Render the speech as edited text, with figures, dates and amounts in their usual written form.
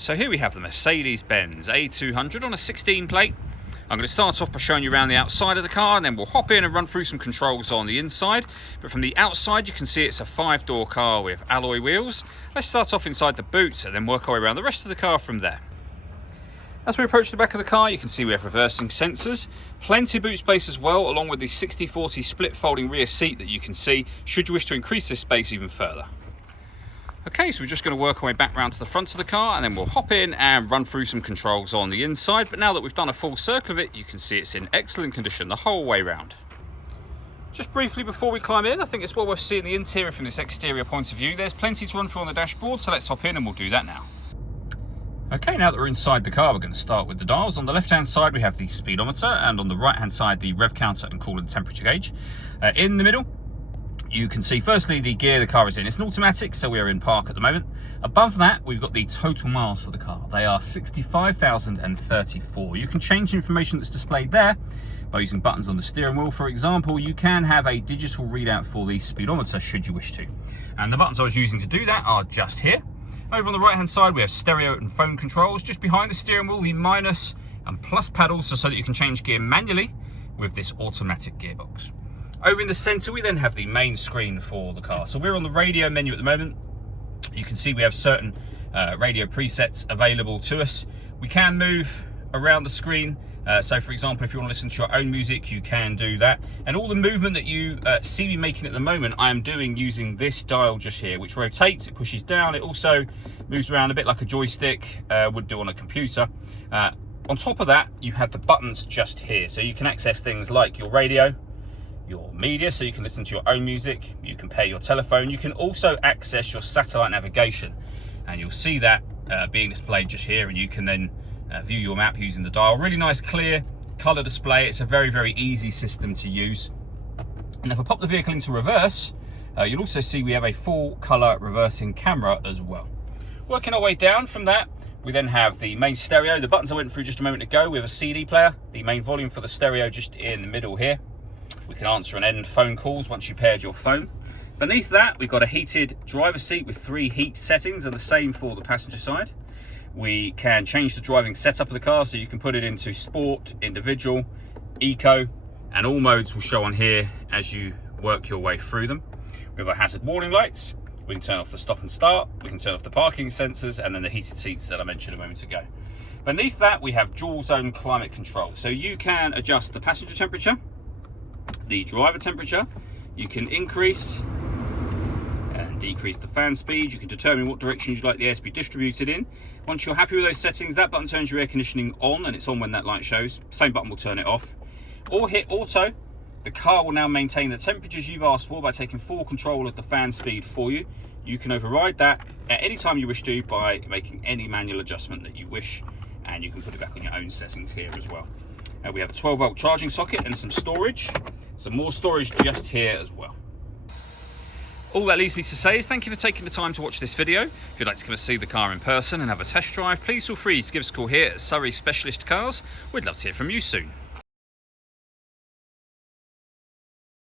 So here we have the Mercedes-Benz A200 on a 16 plate. I'm going to start off by showing you around the outside of the car, and then we'll hop in and run through some controls on the inside. But from the outside you can see it's a 5-door car with alloy wheels. Let's start off inside the boot and then work our way around the rest of the car from there. As we approach the back of the car, you can see we have reversing sensors, plenty of boot space as well, along with the 60/40 split folding rear seat that you can see should you wish to increase this space even further. Okay, so we're just going to work our way back round to the front of the car, and then we'll hop in and run through some controls on the inside. But now that we've done a full circle of it, you can see it's in excellent condition the whole way round. Just briefly before we climb in, I think it's well worth seeing the interior from this exterior point of view. There's plenty to run through on the dashboard, so let's hop in and we'll do that now. Okay, now that we're inside the car, we're going to start with the dials. On the left-hand side, we have the speedometer, and on the right-hand side, the rev counter and coolant temperature gauge. In the middle, you can see firstly the gear the car is in. It's an automatic, so we are in park at the moment. Above that, we've got the total miles for the car. They are 65,034. You can change the information that's displayed there by using buttons on the steering wheel. For example, you can have a digital readout for the speedometer should you wish to. And the buttons I was using to do that are just here. Over on the right hand side, we have stereo and phone controls. Just behind the steering wheel, the minus and plus pedals, so that you can change gear manually with this automatic gearbox. Over in the center, we then have the main screen for the car. So we're on the radio menu at the moment. You can see we have certain radio presets available to us. We can move around the screen. So for example, if you want to listen to your own music, you can do that. And all the movement that you see me making at the moment, I am doing using this dial just here, which rotates, it pushes down. It also moves around a bit like a joystick would do on a computer. On top of that, you have the buttons just here. So you can access things like your radio, your media, so you can listen to your own music, you can pair your telephone, you can also access your satellite navigation, and you'll see that being displayed just here, and you can then view your map using the dial. Really nice clear color display. It's a very easy system to use. And if I pop the vehicle into reverse, you'll also see we have a full color reversing camera as well. Working our way down from that, we then have the main stereo. The buttons I went through just a moment ago. We have a CD player, the main volume for the stereo just in the middle here. We can answer and end phone calls once you paired your phone. Beneath that, we've got a heated driver's seat with 3 heat settings, and the same for the passenger side. We can change the driving setup of the car, so you can put it into sport, individual, eco, and all modes will show on here as you work your way through them. We have our hazard warning lights. We can turn off the stop and start. We can turn off the parking sensors, and then the heated seats that I mentioned a moment ago. Beneath that, we have dual zone climate control. So you can adjust the passenger temperature, the driver temperature. You can increase and decrease the fan speed. You can determine what direction you'd like the air to be distributed in. Once you're happy with those settings, that button turns your air conditioning on, and it's on when that light shows. Same button will turn it off. Or hit auto. The car will now maintain the temperatures you've asked for by taking full control of the fan speed for you. You can override that at any time you wish to by making any manual adjustment that you wish, and you can put it back on your own settings here as well. We have a 12-volt charging socket and some storage. Some more storage just here as well. All that leaves me to say is thank you for taking the time to watch this video. If you'd like to come and see the car in person and have a test drive, please feel free to give us a call here at Surrey Specialist Cars. We'd love to hear from you soon.